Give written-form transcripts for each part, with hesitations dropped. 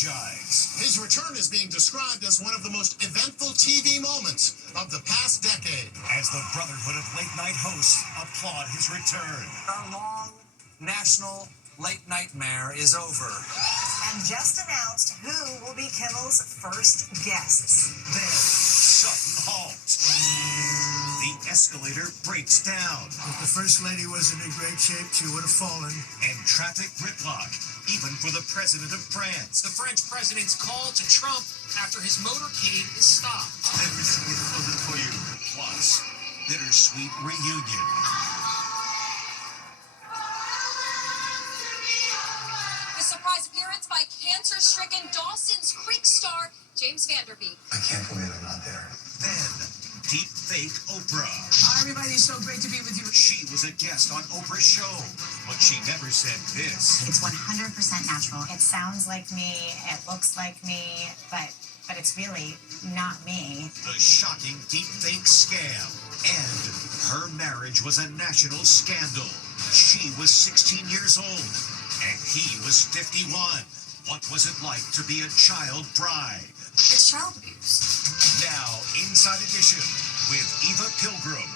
apologize. His return is being described as one of the most eventful TV moments of the past decade. As the Brotherhood of Late Night hosts applaud his return. Our long national late nightmare is over. And just announced who will be Kimmel's first guests. Then, sudden halt. The escalator breaks down. If the First Lady wasn't in great shape, she would have fallen. And traffic gridlock, even for the President of France. The French president's call to Trump after his motorcade is stopped. Everything is frozen for you. Plus, bittersweet reunion. The surprise appearance by cancer-stricken Dawson's Creek star James Vanderbeek. I can't believe I'm not there. Then, deep fake Oprah. Hi, everybody. It's so great to be with you. She was a guest on Oprah's show, but she never said this. It's 100% natural. It sounds like me, it looks like me, but it's really not me. The shocking deep fake scam. And her marriage was a national scandal. She was 16 years old, and he was 51. What was it like to be a child bride? It's child abuse. Now, Inside Edition with Eva Pilgrim.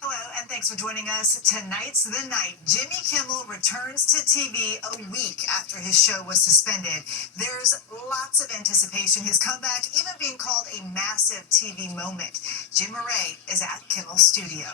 Hello, and thanks for joining us. Tonight's the night. Jimmy Kimmel returns to TV a week after his show was suspended. There's lots of anticipation. His comeback even being called a massive TV moment. Jim Murray is at Kimmel's studio.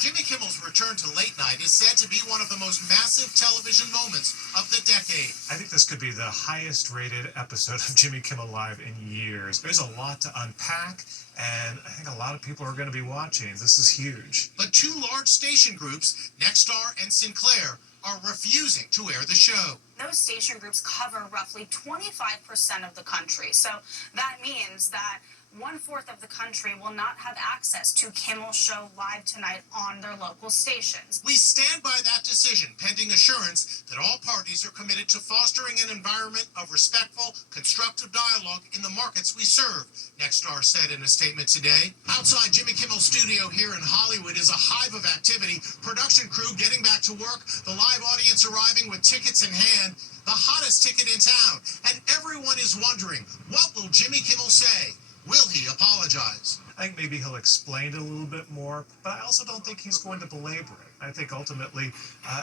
Jimmy Kimmel's return to late night is said to be one of the most massive television moments of the decade. I think this could be the highest rated episode of Jimmy Kimmel Live in years. There's a lot to unpack, and I think a lot of people are going to be watching. This is huge. But two large station groups, Nexstar and Sinclair, are refusing to air the show. Those station groups cover roughly 25% of the country. So that means that 1/4 of the country will not have access to Kimmel's show live tonight on their local stations. We stand by that decision, pending assurance that all parties are committed to fostering an environment of respectful, constructive dialogue in the markets we serve, Nexstar said in a statement today. Outside Jimmy Kimmel's studio here in Hollywood is a hive of activity, production crew getting back to work, the live audience arriving with tickets in hand, the hottest ticket in town, and everyone is wondering, what will Jimmy Kimmel say? Will he apologize? I think maybe he'll explain it a little bit more, but I also don't think he's going to belabor it. I think ultimately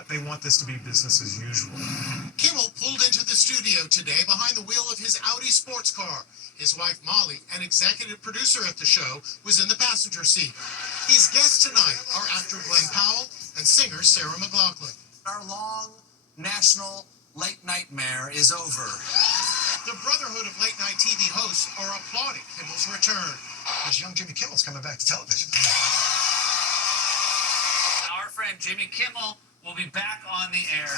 they want this to be business as usual. Kimmel pulled into the studio today behind the wheel of his Audi sports car. His wife Molly, an executive producer at the show, was in the passenger seat. His guests tonight are actor Glenn Powell and singer Sarah McLachlan. Our long national late nightmare is over. The Brotherhood of Late Night TV hosts are applauding Kimmel's return. This young Jimmy Kimmel's coming back to television. Our friend Jimmy Kimmel will be back on the air.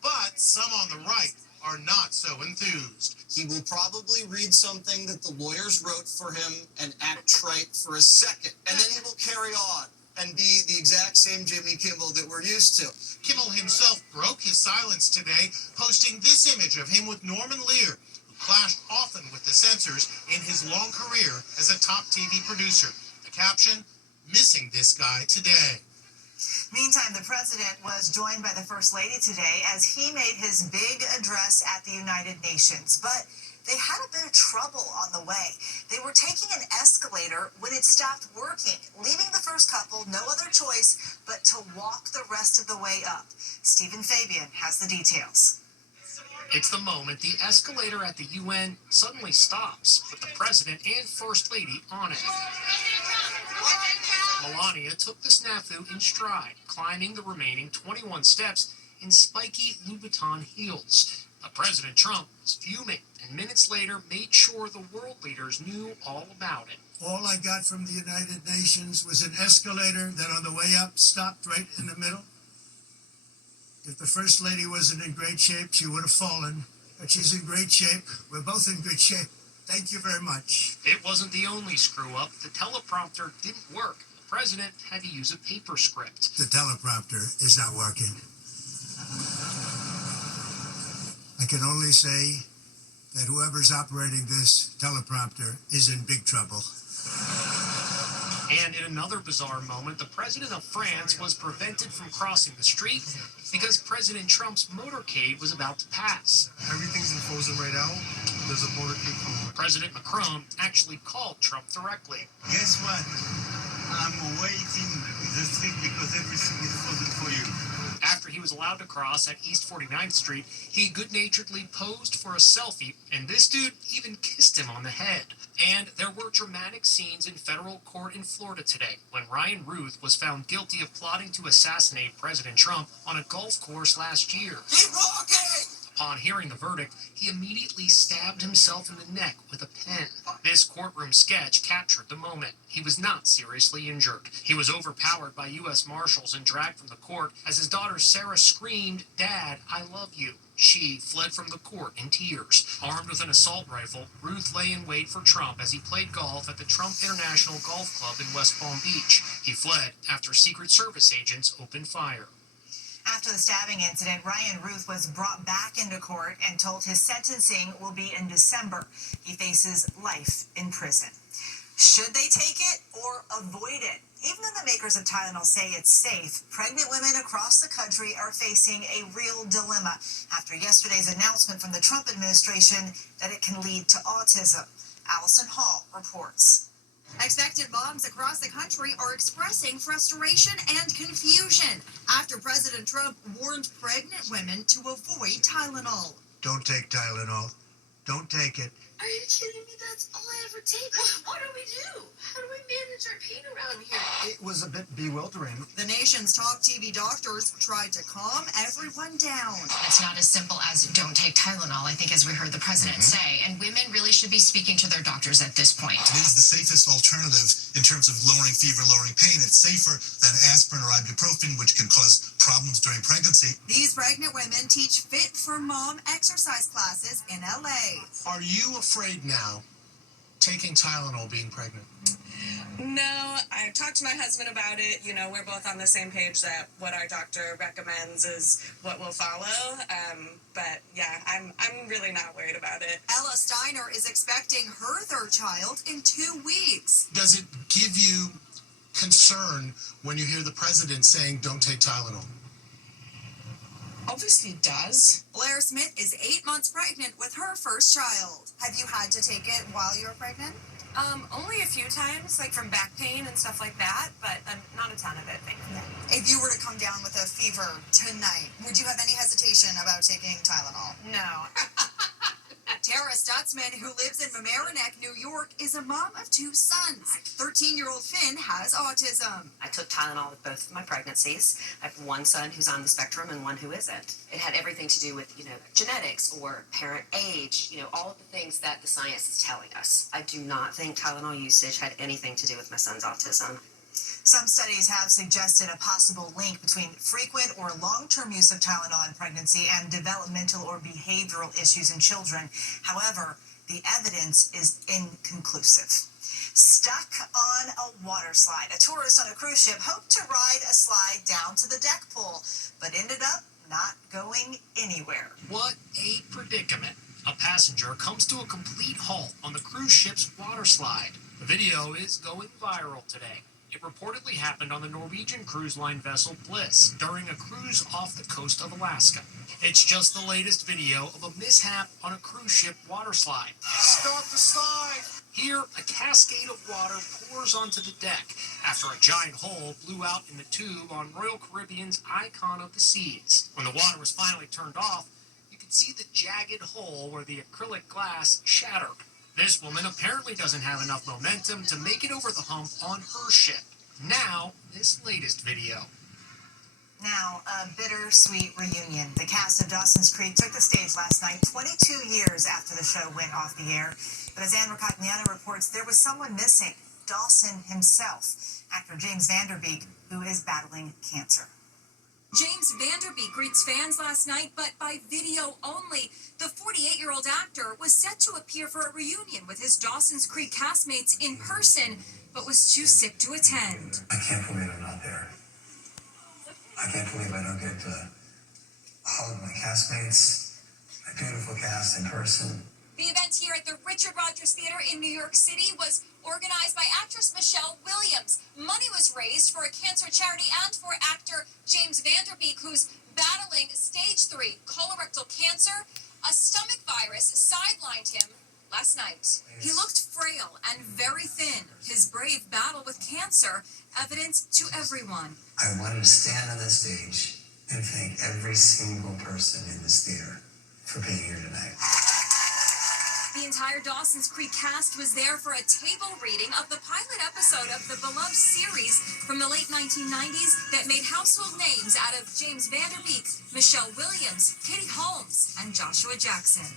But some on the right are not so enthused. He will probably read something that the lawyers wrote for him and act trite for a second. And then he will carry on and be the exact same Jimmy Kimmel that we're used to. Kimmel himself broke his silence today, posting this image of him with Norman Lear, who clashed often with the censors in his long career as a top TV producer. The caption, missing this guy today. Meantime, the president was joined by the First Lady today as he made his big address at the United Nations. But they had a bit of trouble on the way. They were taking an escalator when it stopped working, leaving the first couple no other choice but to walk the rest of the way up. Stephen Fabian has the details. It's the moment the escalator at the UN suddenly stops with the president and First Lady on it. Melania took the snafu in stride, climbing the remaining 21 steps in spiky Louboutin heels. But President Trump was fuming, and minutes later made sure the world leaders knew all about it. All I got from the United Nations was an escalator that on the way up stopped right in the middle. If the First Lady wasn't in great shape, she would have fallen. But she's in great shape. We're both in good shape. Thank you very much. It wasn't the only screw-up. The teleprompter didn't work. The president had to use a paper script. The teleprompter is not working. I can only say that whoever's operating this teleprompter is in big trouble. And in another bizarre moment, the president of France was prevented from crossing the street because President Trump's motorcade was about to pass. Everything's frozen right now. There's a motorcade coming. President Macron actually called Trump directly. Guess what? I'm waiting the street because everything is frozen for you. After he was allowed to cross at East 49th Street, he good-naturedly posed for a selfie, and this dude even kissed him on the head. And there were dramatic scenes in federal court in Florida today when Ryan Ruth was found guilty of plotting to assassinate President Trump on a golf course last year. Keep walking! Upon hearing the verdict, he immediately stabbed himself in the neck with a pen. This courtroom sketch captured the moment. He was not seriously injured. He was overpowered by U.S. Marshals and dragged from the court as his daughter Sarah screamed, "Dad, I love you." She fled from the court in tears. Armed with an assault rifle, Ruth lay in wait for Trump as he played golf at the Trump International Golf Club in West Palm Beach. He fled after Secret Service agents opened fire. After the stabbing incident, Ryan Ruth was brought back into court and told his sentencing will be in December. He faces life in prison. Should they take it or avoid it? Even though the makers of Tylenol say it's safe, pregnant women across the country are facing a real dilemma after yesterday's announcement from the Trump administration that it can lead to autism. Allison Hall reports. Expectant moms across the country are expressing frustration and confusion after President Trump warned pregnant women to avoid Tylenol. Don't take Tylenol. Don't take it. Are you kidding me? That's all I ever take. What do we do? How do we manage our pain around here? It was a bit bewildering. The nation's top TV doctors tried to calm everyone down. It's not as simple as don't take Tylenol, I think, as we heard the president say. And women really should be speaking to their doctors at this point. It is the safest alternative in terms of lowering fever, lowering pain. It's safer than aspirin or ibuprofen, which can cause problems during pregnancy. These pregnant women teach Fit for Mom exercise classes in LA. Are you afraid now, taking Tylenol, being pregnant? No, I talked to my husband about it. You know, we're both on the same page that what our doctor recommends is what we'll follow. But yeah, I'm really not worried about it. Ella Steiner is expecting her third child in 2 weeks. Does it give you concern when you hear the president saying don't take Tylenol? Obviously it does. Blair Smith is 8 months pregnant with her first child. Have you had to take it while you were pregnant? Only a few times, like from back pain and stuff like that, but not a ton of it, thankfully. If you were to come down with a fever tonight, would you have any hesitation about taking Tylenol? No. Tara Stutzman, who lives in Mamaroneck, New York, is a mom of 2 sons. 13-year-old Finn has autism. I took Tylenol with both of my pregnancies. I have one son who's on the spectrum and one who isn't. It had everything to do with, genetics or parent age, all of the things that the science is telling us. I do not think Tylenol usage had anything to do with my son's autism. Some studies have suggested a possible link between frequent or long-term use of Tylenol in pregnancy and developmental or behavioral issues in children. However, the evidence is inconclusive. Stuck on a water slide. A tourist on a cruise ship hoped to ride a slide down to the deck pool, but ended up not going anywhere. What a predicament. A passenger comes to a complete halt on the cruise ship's water slide. The video is going viral today. It reportedly happened on the Norwegian cruise line vessel Bliss during a cruise off the coast of Alaska. It's just the latest video of a mishap on a cruise ship water slide. Stop the slide! Here, a cascade of water pours onto the deck after a giant hole blew out in the tube on Royal Caribbean's Icon of the Seas. When the water was finally turned off, you could see the jagged hole where the acrylic glass shattered. This woman apparently doesn't have enough momentum to make it over the hump on her ship. Now, this latest video. Now, a bittersweet reunion. The cast of Dawson's Creek took the stage last night, 22 years after the show went off the air. But as Anne Recognano reports, there was someone missing, Dawson himself, actor James Vanderbeek, who is battling cancer. James Vanderbeek greets fans last night, but by video only. The 48-year-old actor was set to appear for a reunion with his Dawson's Creek castmates in person, but was too sick to attend. I can't believe I'm not there. I can't believe I don't get to hug my castmates, my beautiful cast in person. The event here at the Richard Rogers Theater in New York City was organized by actress Michelle Williams. Money was raised for a cancer charity and for actor James Van Der Beek, who's battling stage 3 colorectal cancer. A stomach virus sidelined him last night. He looked frail and very thin. His brave battle with cancer, evident to everyone. I wanted to stand on this stage and thank every single person in this theater for being here tonight. The entire Dawson's Creek cast was there for a table reading of the pilot episode of the beloved series from the late 1990s that made household names out of James Van Der Beek, Michelle Williams, Katie Holmes, and Joshua Jackson.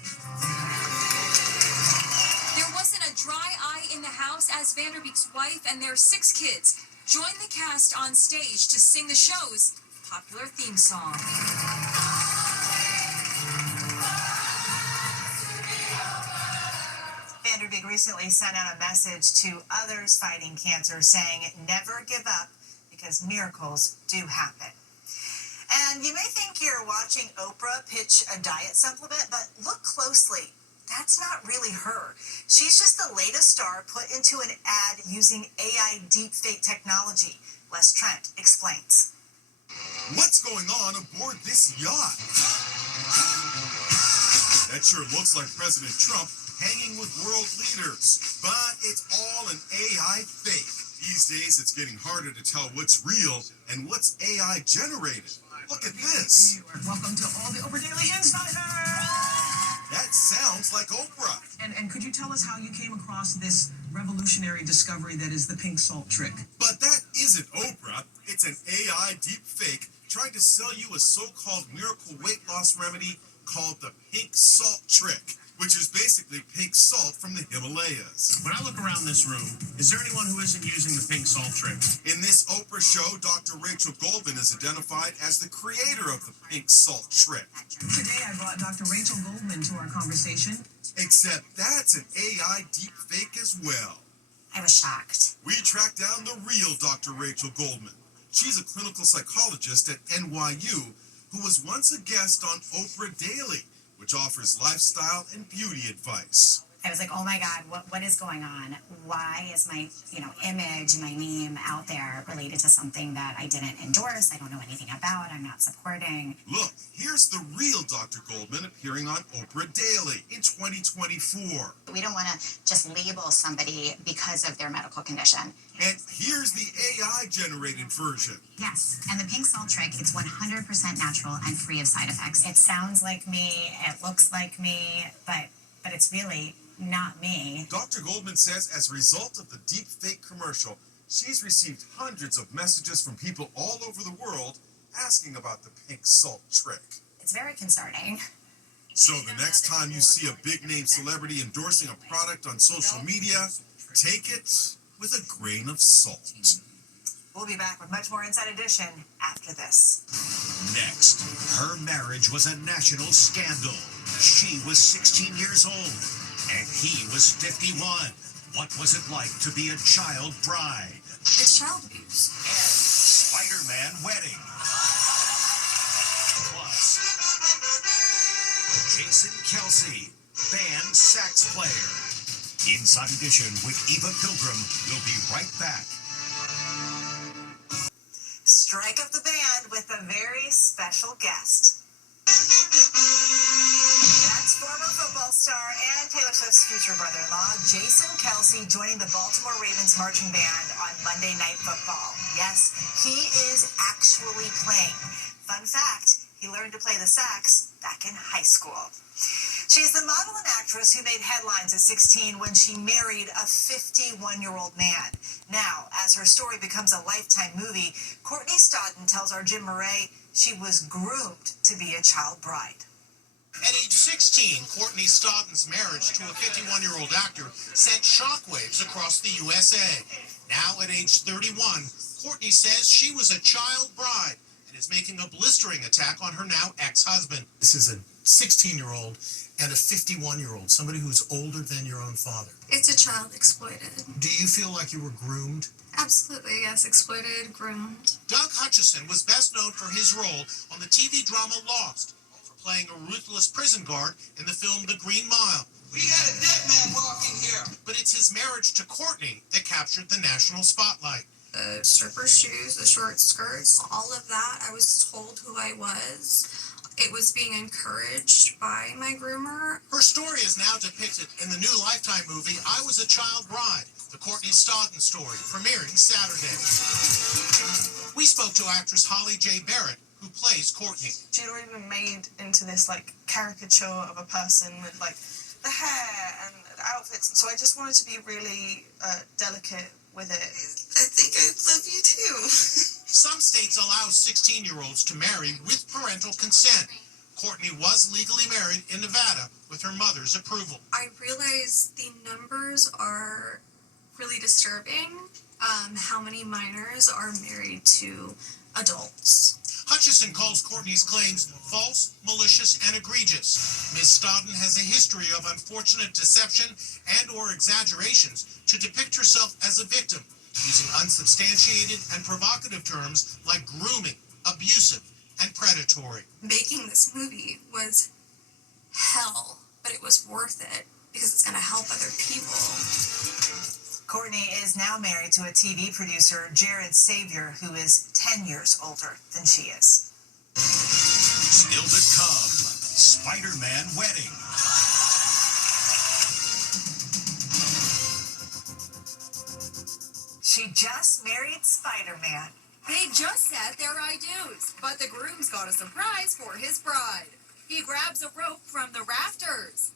There wasn't a dry eye in the house as Van Der Beek's wife and their 6 kids joined the cast on stage to sing the show's popular theme song. Van Der Beek recently sent out a message to others fighting cancer saying, never give up because miracles do happen. And you may think you're watching Oprah pitch a diet supplement, but look closely. That's not really her. She's just the latest star put into an ad using AI deepfake technology. Les Trent explains. What's going on aboard this yacht? That sure looks like President Trump hanging with world leaders, but it's all an AI fake. These days, it's getting harder to tell what's real and what's AI generated. Look at this. Welcome to all the Oprah Daily Insiders. That sounds like Oprah. And could you tell us how you came across this revolutionary discovery that is the pink salt trick? But that isn't Oprah. It's an AI deep fake trying to sell you a so-called miracle weight loss remedy called the pink salt trick, which is basically pink salt from the Himalayas. When I look around this room, is there anyone who isn't using the pink salt trick? In this Oprah show, Dr. Rachel Goldman is identified as the creator of the pink salt trick. Today I brought Dr. Rachel Goldman to our conversation. Except that's an AI deep fake as well. I was shocked. We tracked down the real Dr. Rachel Goldman. She's a clinical psychologist at NYU who was once a guest on Oprah Daily, which offers lifestyle and beauty advice. I was like, oh my God, what is going on? Why is my, image, my name out there related to something that I didn't endorse? I don't know anything about. I'm not supporting. Look, here's the real Dr. Goldman appearing on Oprah Daily in 2024. We don't want to just label somebody because of their medical condition. And here's the AI-generated version. Yes, and the pink salt trick, it's 100% natural and free of side effects. It sounds like me, it looks like me, but it's really not me. Dr. Goldman says as a result of the deep fake commercial, she's received hundreds of messages from people all over the world asking about the pink salt trick. It's very concerning. So the next time you see a big-name celebrity endorsing a product on social media, take it with a grain of salt. We'll be back with much more Inside Edition after this. Next, her marriage was a national scandal. She was 16 years old, and he was 51. What was it like to be a child bride? It's child abuse. And Spider-Man wedding. Plus, Jason Kelsey, band sax player. Inside Edition with Eva Pilgrim will be right back. Strike up the band with a very special guest. That's former football star and Taylor Swift's future brother-in-law, Jason Kelsey, joining the Baltimore Ravens marching band on Monday Night Football. Yes, he is actually playing. Fun fact, he learned to play the sax back in high school. She's the model and actress who made headlines at 16 when she married a 51-year-old man. Now, as her story becomes a Lifetime movie, Courtney Stodden tells our Jim Murray she was groomed to be a child bride. At age 16, Courtney Stodden's marriage to a 51-year-old actor sent shockwaves across the USA. Now, at age 31, Courtney says she was a child bride and is making a blistering attack on her now ex-husband. This is a 16-year-old and a 51-year-old, somebody who's older than your own father. It's a child exploited. Do you feel like you were groomed? Absolutely, yes. Exploited, groomed. Doug Hutchison was best known for his role on the TV drama Lost, for playing a ruthless prison guard in the film The Green Mile, We got a dead man walking here. But it's his marriage to Courtney that captured the national spotlight. The stripper shoes, the short skirts, all of that, I was told who I was. It was being encouraged by my groomer. Her story is now depicted in the new Lifetime movie, I Was a Child Bride, the Courtney Stodden story, premiering Saturday. We spoke to actress Holly J. Barrett, who plays Courtney. She had already been made into this caricature of a person with the hair and the outfits. So I just wanted to be really delicate with it. I think I love you too. Some states allow 16-year-olds to marry with parental consent. Courtney was legally married in Nevada with her mother's approval. I realize the numbers are really disturbing. How many minors are married to adults? Hutchison calls Courtney's claims false, malicious, and egregious. Ms. Stodden has a history of unfortunate deception and or exaggerations to depict herself as a victim, using unsubstantiated and provocative terms like grooming, abusive, and predatory. Making this movie was hell, but it was worth it because it's going to help other people. Courtney is now married to a TV producer, Jared Savior, who is 10 years older than she is. Still to come, Spider-Man wedding. She just married Spider-Man. They just said their I do's, but the groom's got a surprise for his bride. He grabs a rope from the rafters.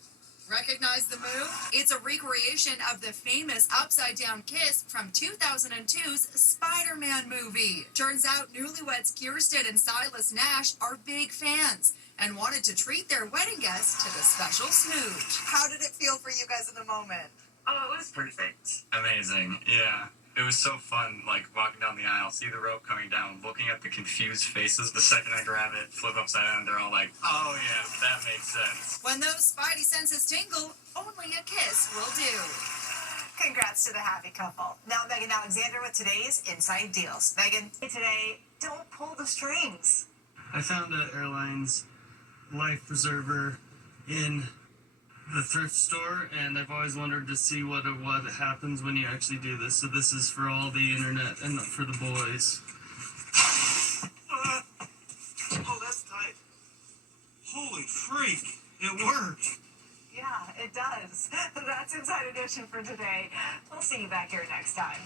Recognize the move? It's a recreation of the famous upside-down kiss from 2002's Spider-Man movie. Turns out newlyweds Kirsten and Silas Nash are big fans and wanted to treat their wedding guests to the special smooch. How did it feel for you guys in the moment? Oh, it was perfect. Amazing, yeah. It was so fun, walking down the aisle, see the rope coming down, looking at the confused faces. The second I grab it, flip upside down, they're all like, oh yeah, that makes sense. When those spidey senses tingle, only a kiss will do. Congrats to the happy couple. Now, Megan Alexander with today's Inside Deals. Megan, today, don't pull the strings. I found an airline's life preserver in the thrift store, and I've always wondered to see what happens when you actually do this. So this is for all the internet and for the boys. Oh, that's tight. Holy freak, it worked. Yeah, it does. That's Inside Edition for today. We'll see you back here next time.